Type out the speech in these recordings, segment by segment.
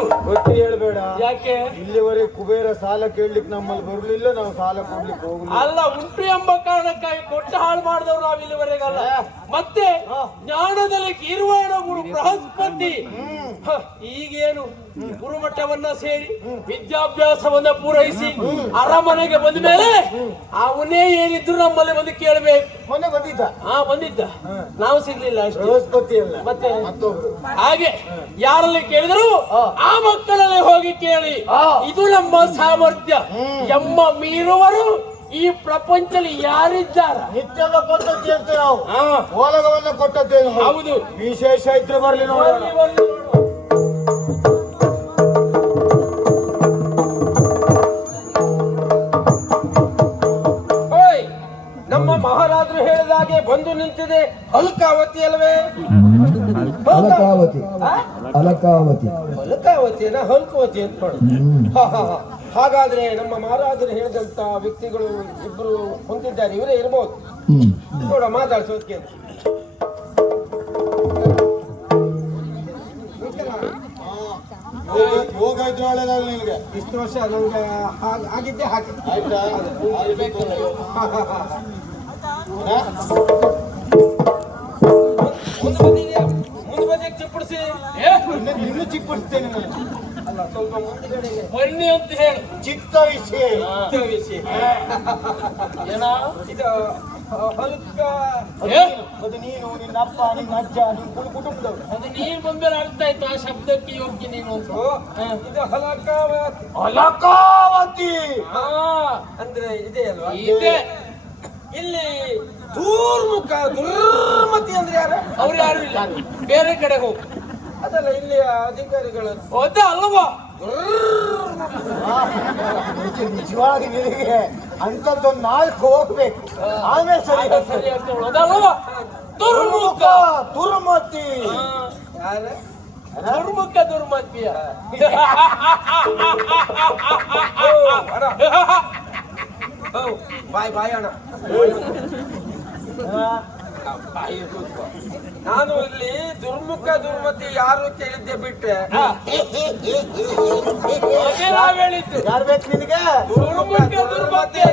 ಉಂಟು ಗೊತ್ತಿ ಹೇಳ್ಬೇಡ. ಯಾಕೆ? ಇಲ್ಲಿವರೆಗೆ ಕುಬೇರ ಸಾಲ ಕೇಳ್ಲಿಕ್ಕೆ ನಮ್ಮಲ್ಲಿ ಬರ್ಲಿಲ್ಲ ನಾವು ಸಾಲ ಕೊಡ್ಲಿಕ್ಕೆ ಹೋಗಲಿಲ್ಲ. ಅಲ್ಲ ಉಂಟು ಎಂಬ ಕಾರಣಕ್ಕಾಗಿ ಕೊಟ್ಟ ಹಾಳು ಮಾಡಿದವರು ನಾವು ಇಲ್ಲಿವರೆಗಲ್ಲ ಮತ್ತೆ ಜ್ಞಾನದಲ್ಲಿ ಕಿರುವಾಣ ಗುರು ಬೃಹಸ್ಪತಿ. ಈಗೇನು? ಗುರುಮಠವನ್ನ ಸೇರಿ ವಿದ್ಯಾಭ್ಯಾಸವನ್ನ ಪೂರೈಸಿ ಅರಮನೆಗೆ ಬಂದ ಮೇಲೆ ಅವನೇ ಏನಿದ್ರು ನಮ್ಮಲ್ಲಿ ಬಂದು ಕೇಳ್ಬೇಕು. ಮೊನ್ನೆ ಬಂದಿದ್ದ? ಹಾ ಬಂದಿದ್ದ. ನಾವು ಸಿಗ್ಲಿಲ್ಲ ಅಷ್ಟೇ. ಬೃಹಸ್ಪತಿ ಅಲ್ಲ. ಮತ್ತೆ? ಹಾಗೆ ಯಾರಲ್ಲಿ ಕೇಳಿದ್ರು? ಆ ಮಕ್ಕಳಲ್ಲಿ ಹೋಗಿ ಕೇಳಿ. ಇದು ನಮ್ಮ ಸಾಮರ್ಥ್ಯ. ಎಮ್ಮ ಮೀರುವರು ಈ ಪ್ರಪಂಚದಲ್ಲಿ ಯಾರಿದ್ದಾರ? ನಿತ್ಯದ ಪದ್ಧತಿ ಅಂತ ನಾವು. ಓಲಗವನ್ನು ಕೊಟ್ಟದ್ದೇನು ಹೌದು. ವಿಶೇಷ ಇದ್ರೆ ಬರಲಿ ನಮ್ಮ ಮಹಾರಾಜರು ಹೇಳಿದಾಗೆ ಬಂದು ನಿಂತಿದೆ. ಹಲ್ಕಾವತಿ ಅಲ್ವೇ? ಅಲಕಾವತಿ? ಅಲಕಾವತಿ. ಅಲಕಾವತಿಯನ್ನ ಹಲ್ಕವತಿ ಅಂತ ಹಾ. ಹಾಗಾದ್ರೆ ನಮ್ಮ ಮಹಾರಾಜರು ಹೇಳಿದಂತ ವ್ಯಕ್ತಿಗಳು ಇಬ್ರು ಹೊಂದಿದ್ದಾರೆ. ಇವರೇ ಇರ್ಬೋದು. ನೋಡ ಮಾತಾಡ್ಸೋದಕ್ಕೆ ಯೋಗ ಇದ್ರೆ ಒಳ್ಳೇದಾಗಲಿ ನಿನ್ಗೆ. ಇಷ್ಟು ವರ್ಷ ನಂಗೆ ಹಾಗ್- ಆಗಿದ್ದೆ ಹಾಕಿ ಆಯ್ತಾ? ಹ, ಇನ್ನು ಸ್ವಲ್ಪ ಮುಂದೆ ಬನ್ನಿ ಅಂತ ಹೇಳು. ಚಿಕ್ಕ ವಿಷಯ ಮುಖ್ಯ ವಿಷಯ ಏನ ಇದು ಹ, ಹಲ್ಕ ಏ? ಅದು ನೀನು ನಿನ್ನ ಅಪ್ಪ ನಿನ್ನ ಅಜ್ಜ ನಿನ್ನ ಕುಟು- ಕುಟುಂಬದವ್ರು. ಅದು ನೀನ್ ಬಂದ್ರೆ ಅರ್ಥ ಆಯ್ತು ಆ ಶಬ್ದಕ್ಕೆ ಯೋಗ್ಯ ನೀನು ಅಂತ. ಇದು ಹಲಕಾವತಿ. ಅಲಕಾವತಿ ಹಾ. ಅಂದ್ರೆ ಇದೆ ಅಲ್ವಾ? ಇದೆ. ಇಲ್ಲಿ ದೂರ್ಮುಖ ದುರ್ಮತಿ ಅಂದ್ರೆ ಯಾರು? ಅವ್ರು ಯಾರು ಇಲ್ಲ? ಬೇರೆ ಕಡೆ ಹೋಗು. ಅದಲ್ಲ ಇಲ್ಲಿ ಅಧಿಕಾರಿಗಳು. ಅದೇ ಅಲ್ವಾ ನಿಜ- ನಿಜವಾಗಿ ನಿನಗೆ ಅಂತದ್ದೊಂದು ನಾಲ್ಕು ಹೋಗ್ಬೇಕು. ಆಮೇಲೆ ಸರಿ ಸರಿ ಅಂತ ಹೇಳು. ಅದಲ್ವಾ ದುರ್ಮುಖ. ದುರ್ಮತಿ. ದುರ್ಮುಖ ದುರ್ಮತಿಯ. ಬಾಯ್ ಬಾಯ್ ಅಣ್ಣ. ನಾನು ಇಲ್ಲಿ ದುರ್ಮುಖ ದುರ್ಮತಿ ಯಾರು ಕೇಳಿದ್ದೆ ಬಿಟ್ಟೆ ಹೇಳಿದ್ದು. ಯಾರು ಬೇಕು ನಿನಗೆ? ದುರ್ಮುಖ ದುರ್ಮತಿ.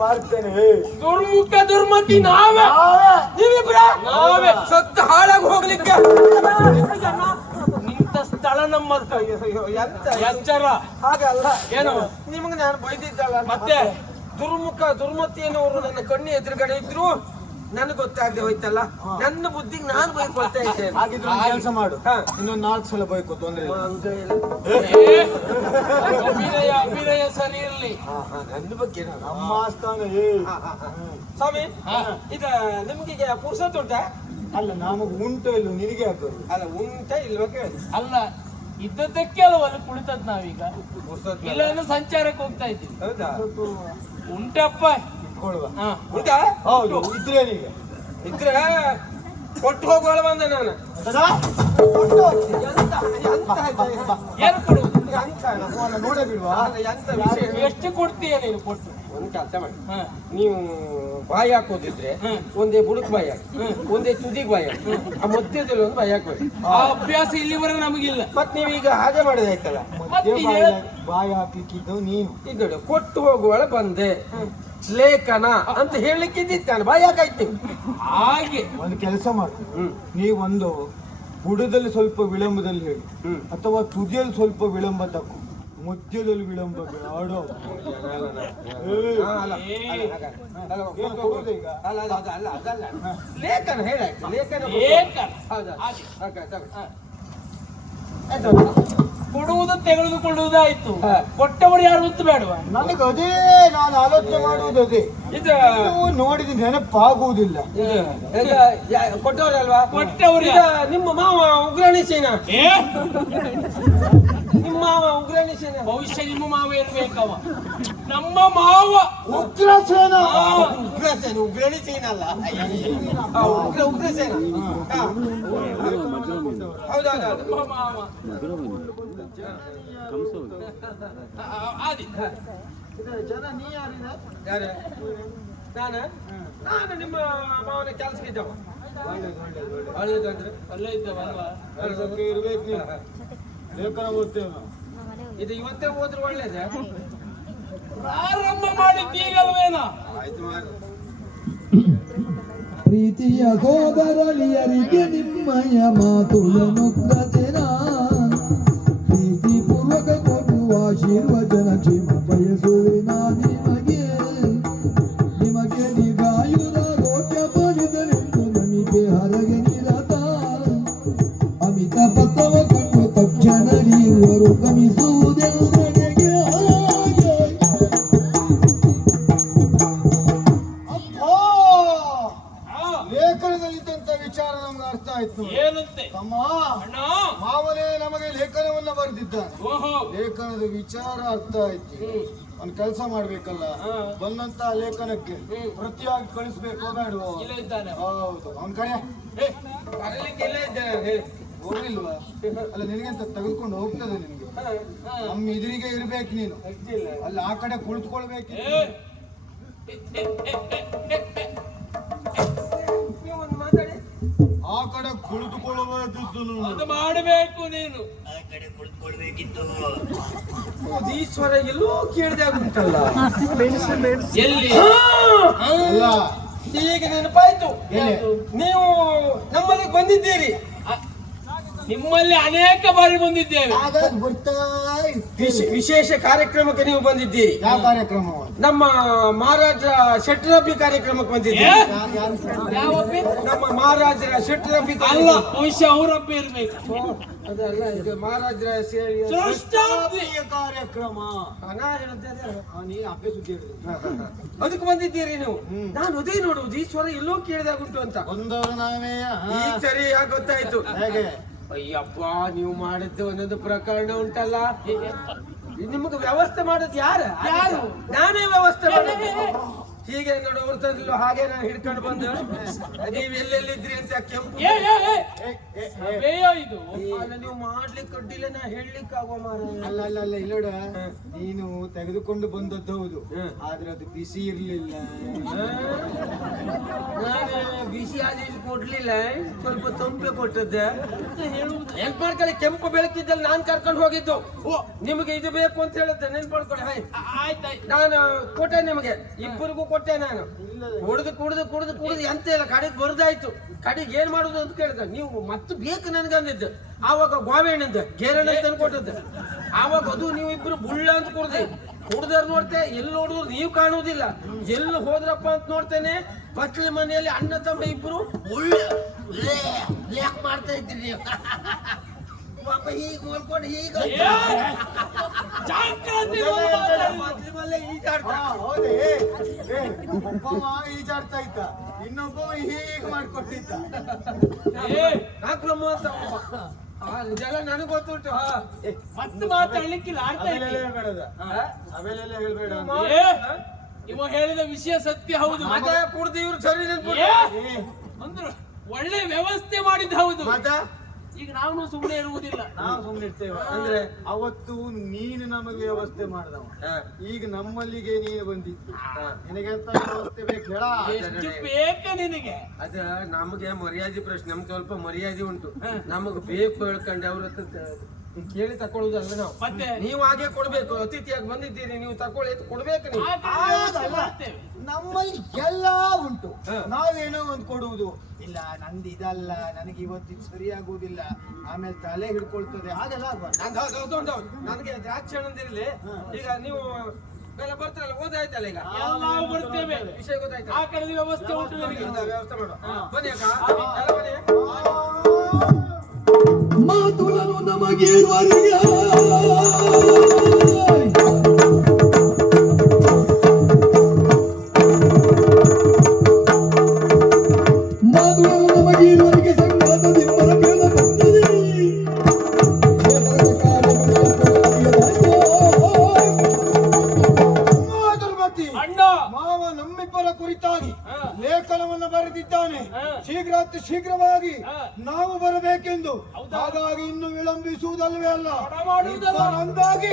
ಬಾರ್ತೇನೆ ದುರ್ಮುಖ ದುರ್ಮತಿ ನಾವೇ ನೀವಿಬ್ರ ನಾವೇ ಸತ್ತು ಹಾಳಾಗಿ ಹೋಗ್ಲಿಕ್ಕೆ ನಿಂತ ಸ್ಥಳ ಎಂತ ಎಚ್ಚರ ಹಾಗಲ್ಲ ಏನು? ನಿಮಗೆ ನಾನು ಬೈದಿದ್ದಲ್ಲ, ಮತ್ತೆ? ದುರ್ಮುಖ ದುರ್ಮತಿ ಅನ್ನೋರು ನನ್ನ ಕಣ್ಣು ಎದುರುಗಡೆ ಇದ್ರು ನನಗೆ ಗೊತ್ತಾಗದೆ ಹೋಯ್ತಲ್ಲ? ನನ್ನ ಬುದ್ಧಿಗೆ ನಾನು ಬೈಕೊಳ್ತಾ ಇದ್ದೇನೆ ಹಾಗಿದ್ರೆ ಕೆಲಸ ಮಾಡು. ಹಾ. ಇನ್ನೊಂದು ನಾಲ್ಕು ಸಲ ಬೈಕು ತೊಂದ್ರೆ ಅಭಿನಯ ಅಭಿನಯ ಸರಿ ಇರ್ಲಿ. ನನ್ನ ಬಗ್ಗೆ ನಾನು ನಮ್ಮ ಆಸ್ಥಾನ. ಸ್ವಾಮಿ. ಇದ ನಿಮ್ಗೆ ಪುರ್ಸತ್ ಉಂಟಾ? ಅಲ್ಲ ನಮಗೆ ಉಂಟು ಇಲ್ಲ ನಿನಗೆ ಹಾಕೋದು ಅಲ್ಲ ಉಂಟಾ ಇಲ್ವಾ ಕೇಳಿ. ಅಲ್ಲ ಇದ್ದದ್ದಕ್ಕೆ ಅಲ್ಲ ಅಲ್ಲಿ ಕುಳಿತದ್ ನಾವೀಗ. ಇಲ್ಲ ಸಂಚಾರಕ್ಕೆ ಹೋಗ್ತಾ ಇದ್ದೀವಿ. ಹೌದಾ. ಉಂಟಪ್ಪ. ಇಟ್ಕೊಳ್ಳುವ. ಉಂಟಾ? ಹೌದು ಇದ್ರೆ ಇದ್ರೆ ಕೊಟ್ಟು ಹೋಗುವಳ ಬಂದೆ ನಾನು? ಏನು ಕೊಡುವುದು? ಎಷ್ಟು ಕೊಡ್ತೀಯ ನೀನು ಕೊಟ್ಟು? ಒಂದು ಕೆಲಸ ಮಾಡಿ. ನೀವು ಬಾಯಿ ಹಾಕೋದಿದ್ರೆ ಒಂದೇ ಬುಡಕ್ ಬಾಯಿ ಹಾಕಿ ಒಂದೇ ತುದಿಗೆ ಬಾಯಿ ಹಾಕಿ ಆ ಮಧ್ಯದಲ್ಲಿ ಒಂದು ಬಾಯಿ ಹಾಕೋದು ಆ ಅಭ್ಯಾಸ ಇಲ್ಲಿವರೆಗೆ ನಮಗಿಲ್ಲ. ಮತ್ ನೀವೀಗ ಹಾಗೆ ಮಾಡೋದಾಯ್ತಲ್ಲ? ಮತ್ತೆ ಬಾಯಿ ಹಾಕ್ಲಿಕ್ಕಿದ್ದು ನೀನು. ಈಗ ಕೊಟ್ಟು ಹೋಗುವಳ ಬಂದೆ. ಲೇಖನ ಅಂತ ಹೇಳಲಿಕ್ಕಿದ್ದಾನೆ ಬಾಯಿ ಹಾಕಾಯ್ತು ಹಾಗೆ. ಒಂದು ಕೆಲಸ ಮಾಡ್ತೀವಿ ಹ್ಮ್. ನೀವೊಂದು ಬುಡದಲ್ಲಿ ಸ್ವಲ್ಪ ವಿಳಂಬದಲ್ಲಿ ಹೇಳಿ. ಅಥವಾ ತುದಿಯಲ್ಲಿ ಸ್ವಲ್ಪ ವಿಳಂಬ ತಗೋ ಮಧ್ಯದಲ್ಲಿ ವಿಳಂಬ ಬೇಡ. ಲೇಖನ ಹೇಳಾಯ್ತು ಲೇಖನ ಕೊಡುವುದು ತೆಗೆದುಕೊಳ್ಳುವುದಾಯ್ತು. ಕೊಟ್ಟವರು ಯಾರು ಗೊತ್ತು ಬೇಡವಾ? ನನಗೆ ಅದೇ ನಾನು ಆಲೋಚನೆ ಮಾಡುವುದು ಅದೇ. ಇದು ನೀವು ನೋಡಿದ ನೆನಪಾಗುವುದಿಲ್ಲ. ಕೊಟ್ಟವರಲ್ವಾ ಕೊಟ್ಟವರು ಇದು ನಿಮ್ಮ ಮಾವ ಉಗ್ರಾಣಿ ಸೇನಾ. ಏ? ನಿಮ್ಮ ಮಾವ ಉಗ್ರಾಣಿ ಸೇನಾ. ಭವಿಷ್ಯ ನಿಮ್ಮ ಮಾವ ಇರ್ಬೇಕವ. ನಮ್ಮ ಮಾವ ಉಗ್ರಸೇನ ಉಗ್ರಸೇನ ಉಗ್ರಾಣಿ ಸೇನಾ ಅಲ್ಲ. ಉಗ್ರ ಉಗ್ರ ಸೇನಾ. ಹೌದೌದು ನಮ್ಮ ಮಾವ. ಆದಿ ಯಾರು? ನಾನ? ನಾನು ನಿಮ್ಮ ಮಾವನ ಕೆಲ್ಸಕ್ಕೆ ಇದ್ದವ. ಒಳ್ಳೇದು ಅಲ್ಲೇ ಇದ್ದವಲ್ವಾ ಇರ್ಬೇಕು. ನೀವು ಲೇಖನ ಓದ್ತೇವೆ ನಾವು. ಇದು ಇವತ್ತೇ ಹೋದ್ರೆ ಒಳ್ಳೇದೇ? ಪ್ರಾರಂಭ ಮಾಡಿದ್ದೀಗಲ್ವೇನ ಪ್ರೀತಿಯ ಸೋದರಳಿಯರಿಗೆ ನಿಮ್ಮಯ ಮಾತುಲನುಗ್ರತೆನ? ಪ್ರೀತಿ ಕೊಡುವ ಆಶೀರ್ವಚನ ಕ್ಷೇಮ ಬಯಸುವೆ ನಾ ಲೇಖನವನ್ನ ಬರೆದಿದ್ದಾನೆ. ಲೇಖನದ ವಿಚಾರ ಅರ್ಥ ಆಯ್ತು. ಒಂದು ಕೆಲಸ ಮಾಡ್ಬೇಕಲ್ಲ. ಬಂದಂತ ಲೇಖನಕ್ಕೆ ಪ್ರತಿಯಾಗಿ ಕಳಿಸ್ಬೇಕು ಬೇಡುವ? ಹೌದು. ಅವನ್ ಕಡೆ ಹೋಗಿಲ್ವಾ ಅಲ್ಲ ನಿನಗೆಂತ ತೆಗೆದುಕೊಂಡು ಹೋಗ್ತದೆ ನಿನ್ಗೆ. ನಮ್ಮ ಎದುರಿಗೆ ಇರ್ಬೇಕು ನೀನು. ಅಲ್ಲಿ ಆ ಕಡೆ ಕುಳಿತುಕೊಳ್ಬೇಕು ಆ ಕಡೆ ಕುಳಿತುಕೊಳ್ಳಬೇಕಿತ್ತು ನೀನು. ಅದು ಮಾಡಬೇಕು ನೀನು. ಈಶ್ವರ ಎಲ್ಲೋ ಕೇಳಿದೆ ಉಂಟಲ್ಲ ಎಲ್ಲಿ? ಅಲ್ಲ ಈಗ ನೆನಪಾಯ್ತು. ನೀವು ನಮ್ಮಲ್ಲಿ ಬಂದಿದ್ದೀರಿ. ಆ, ನಿಮ್ಮಲ್ಲಿ ಅನೇಕ ಬಾರಿ ಬಂದಿದ್ದೇವೆ. ಹಾಗಾಗಿ ಬರ್ತಾ. ವಿಶ್- ವಿಶೇಷ ಕಾರ್ಯಕ್ರಮಕ್ಕೆ ನೀವು ಬಂದಿದ್ದೀರಿ. ಯಾವ ಕಾರ್ಯಕ್ರಮ ನಮ್ಮ ಮಹಾರಾಜ ಶೆಟ್ರಬ್ಬಿ ಕಾರ್ಯಕ್ರಮಕ್ಕೆ ಬಂದಿದ್ದೀರಿ. ಏ? ಯಾ- ಯಾರು ಯಾವಪ್ಪಿ ನಮ್ಮ ಮಹಾರಾಜರ ಶೆಟ್ರಬ್ಬಿ ಅಲ್ಲ ಬಹುಶಃ ಅವರಬ್ಬಿ ಇರ್ಬೇಕು. ಅದಲ್ಲ ಇದು ಮಹಾರಾಜರ. ಕಾರ್ಯಕ್ರಮ. ನಾ ಅಪ್ಪೆ ಸುದ್ದಿ ಅದಕ್ಕೆ ಬಂದಿದ್ದೀರಿ ನೀವು. ಹ್ಮ್. ನಾನು ಅದೇ ನೋಡುವುದು ಈಶ್ವರ ಎಲ್ಲೋ ಕೇಳಿದಾಗುಂಟು ಅಂತ. ಬಂದವರು ನಾವೇ ಈ ಸರಿ ಗೊತ್ತಾಯ್ತು. ಹೇಗೆ? ಅಯ್ಯಪ್ಪ ನೀವು ಮಾಡಿದ್ದು ಒಂದೊಂದು ಪ್ರಕರಣ ಉಂಟಲ್ಲ? ನಿಮಗೆ ವ್ಯವಸ್ಥೆ ಮಾಡೋದು ಯಾರು? ಯಾರು? ನಾನೇ ವ್ಯವಸ್ಥೆ ಹೀಗೆ ನೋಡು ಅವ್ರ ತಂದ್ಲು ಹಾಗೆ ನಾನು ಹಿಡ್ಕೊಂಡು ಬಂದು. ನೀವು ಎಲ್ಲೆಲ್ಲಿದ್ರಿ ಅಂತ ಕೆಂಪು ಏ ಏ ಏ ಏ, ಏ, ಏ. ಬೇಯೋ ಇದು? ಅಲ್ಲ, ನೀವು ಮಾಡ್ಲಿಕ್ಕೆ ಅಡ್ಡಿಲ್ಲ ನಾ ಹೇಳಲಿಕ್ಕೆ ಆಗೋ ಮಾರ ಅಲ್ಲ ಅಲ್ಲ ಅಲ್ಲ ಇಲ್ಲೋಡ ನೀನು ತೆಗೆದುಕೊಂಡು ಬಂದದ್ದು ಹೌದು. ಆದ್ರೆ ಅದು ಬಿಸಿ ಇರ್ಲಿಲ್ಲ. ನಾನು ಬಿಸಿ ಆದೇಶ ಕೊಡ್ಲಿಲ್ಲ ಸ್ವಲ್ಪ ತಂಪೆ ಕೊಟ್ಟದ್ದೆ. ನೆನ್ಪು ಮಾಡ್ಕೊಳ್ಳಿ ಕೆಂಪು ಬೆಳಕಿದ್ದಲ್ಲಿ ನಾನ್ ಕರ್ಕೊಂಡು ಹೋಗಿದ್ದು. ನಿಮ್ಗೆ ನಿಮಗೆ ಇದು ಬೇಕು ಅಂತ ಹೇಳಿದ್ದೆ ನೆನ್ಪು ಮಾಡ್ಕೊಳ್ಳಿ ಹಾಯ್ ನಾನು ಕೊಟ್ಟೆ ನಿಮಗೆ. ಇಬ್ಬರಿಗೂ ಕೊಟ್ಟೆ ನಾನು. ಕುಡಿದು ಕುಡಿದು ಕುಡಿದು ಕುಡಿದು ಎಂತ ಇಲ್ಲ, ಕಡೆಗೆ ಬರ್ದಾಯ್ತು. ಕಡೆಗೆ ಏನ್ ಮಾಡುದು ಅಂತ ಕೇಳಿದ. ನೀವು ಮತ್ತೆ ಬೇಕು ನನಗೆ ಅಂದಿದ್ದು. ಆವಾಗ ಗೋವೆಣ್ಣಂದ ಗೇರಣ್ಣ ಅಂತ ಕೊಟ್ಟದ್ದು. ಆವಾಗ ಅದು ನೀವು ಇಬ್ರು ಬುಳ್ಳ ಅಂತ ಕುಡ್ದಿ. ಕುಡ್ದಾರ ನೋಡ್ತೆ ಎಲ್ಲಿ ನೋಡಿದ್ರು ನೀವು ಕಾಣುವುದಿಲ್ಲ. ಎಲ್ಲಿ ಹೋದ್ರಪ್ಪ ಅಂತ ನೋಡ್ತೇನೆ, ಬಟ್ಲ ಮನೆಯಲ್ಲಿ ಅಣ್ಣ ತಮ್ಮ ಇಬ್ರು ಮಾಡ್ತಾ ಇದ್ದೀರಿ ನೀವು. ಪಾಪ ಹೀಗೆ ಮಲ್ಕೊಂಡು ಏ, ಒಬ್ಬವ ಈಜಾಡ್ತಾ ಇದ್ದ ಇನ್ನೊಬ್ಬವ ಹೀಗೆ ಮಾಡ್ಕೊಟ್ಟಿದ್ದ. ಏ ನಾಕ್ರಮ ಅಂತ ಒಬ್ಬ. ಆ, ಇದೆಲ್ಲ ನನಗೆ ಗೊತ್ತುಂಟು. ಹಾ. ಮತ್ತೆ ಮಾತಾಡ್ಲಿಕ್ಕಿಲ್ಲ ಆಡ್ತಾ ಹೇಳ್ಬೇಡ? ಆಮೇಲೆ ಹೇಳ್ಬೇಡ ಇವ ಹೇಳಿದ ವಿಷಯ ಸತ್ಯ ಹೌದು. ಮತ್ತೆ ಕುಡ್ದು ಇವ್ರು ಸರಿ ಏ, ಒಳ್ಳೆ ವ್ಯವಸ್ಥೆ ಮಾಡಿದ್ದು ಹೌದು. ಮತ್ತೆ ಈಗ ನಾವು ಸುಮ್ಮನೆ ಇರುವುದಿಲ್ಲ. ನಾವು ಸುಮ್ಮನೆ ಇರ್ತೇವೆ. ಅಂದ್ರೆ ಅವತ್ತು ನೀನು ನಮಗೆ ವ್ಯವಸ್ಥೆ ಮಾಡಿದವ. ಹಾ. ಈಗ ನಮ್ಮಲ್ಲಿಗೆ ನೀನು ಬಂದಿತ್ತು ನಿನಗೆ ಅಂತ ವ್ಯವಸ್ಥೆ ಬೇಕು ಹೇಳ. ಎಷ್ಟು ಬೇಕ ನಿನಗೆ? ಅದ ನಮಗೆ ಮರ್ಯಾದೆ ಪ್ರಶ್ನೆ ನಮ್ಗೆ ಸ್ವಲ್ಪ ಮರ್ಯಾದೆ ಉಂಟು. ನಮಗ್ ಬೇಕು ಹೇಳ್ಕೊಂಡು ಅವ್ರ ಕೇಳಿ ತಕೊಳ್ಳುದಲ್ಲ ನಾವು? ಮತ್ತೆ? ನೀವು ಹಾಗೆ ಕೊಡ್ಬೇಕು. ಅತಿಥಿಯಾಗಿ ಬಂದಿದ್ದೀರಿ ನೀವು ತಕೊಳ್ಳಿ ಕೊಡ್ಬೇಕು ನೀವು. ನಮ್ಮಲ್ಲಿ ಎಲ್ಲಾ ಉಂಟು. ಹಾ. ನಾವೇನೋ ಒಂದು ಕೊಡುವುದು. ಇಲ್ಲ ನಂದು ಇದಲ್ಲ ನನಗೆ ಇವತ್ತು ಸರಿ ಸರಿಯಾಗುವುದಿಲ್ಲ ಆಮೇಲೆ ತಲೆ ಹಿಡ್ಕೊಳ್ತದೆ ಹಾಗೆಲ್ಲ ಆಗ್ಬಾರ್ದು. ನಂದು ಹೌದು ಹೌದು ಉಂಟು ಹೌದು. ನನಗೆ ದ್ರಾಕ್ಷಿ ಹಣ್ಣಂದಿರಲಿ ಈಗ ನೀವು ಎಲ್ಲ ಬರ್ತಾರಲ್ಲ ಓದಾಯ್ತಲ್ಲ ಈಗ? ಎಲ್ಲಾವು ಬರ್ತೇವೆ. ವಿಷಯ ಗೊತ್ತಾಯ್ತು ಆ ಕಡೆ ವ್ಯವಸ್ಥೆ ಉಂಟು ನಿನಗೆ? ವ್ಯವಸ್ಥೆ ಮಾಡುವ ಬನ್ನಿ ಅಕ್ಕ. ಎಲ್ಲ ಬನ್ನಿ. ಮಾತುలను ನಮಗಿರುವರಿಗೆ ಲೇಖನವನ್ನು ಬರೆದಿದ್ದಾನೆ. ಶೀಘ್ರ ಅತಿ ಶೀಘ್ರವಾಗಿ ನಾವು ಬರಬೇಕೆಂದು? ಹಾಗಾಗಿ ಇನ್ನು ವಿಳಂಬಿಸುವುದಲ್ಲವೇ ಅಲ್ಲ. ಅಂದಾಗಿ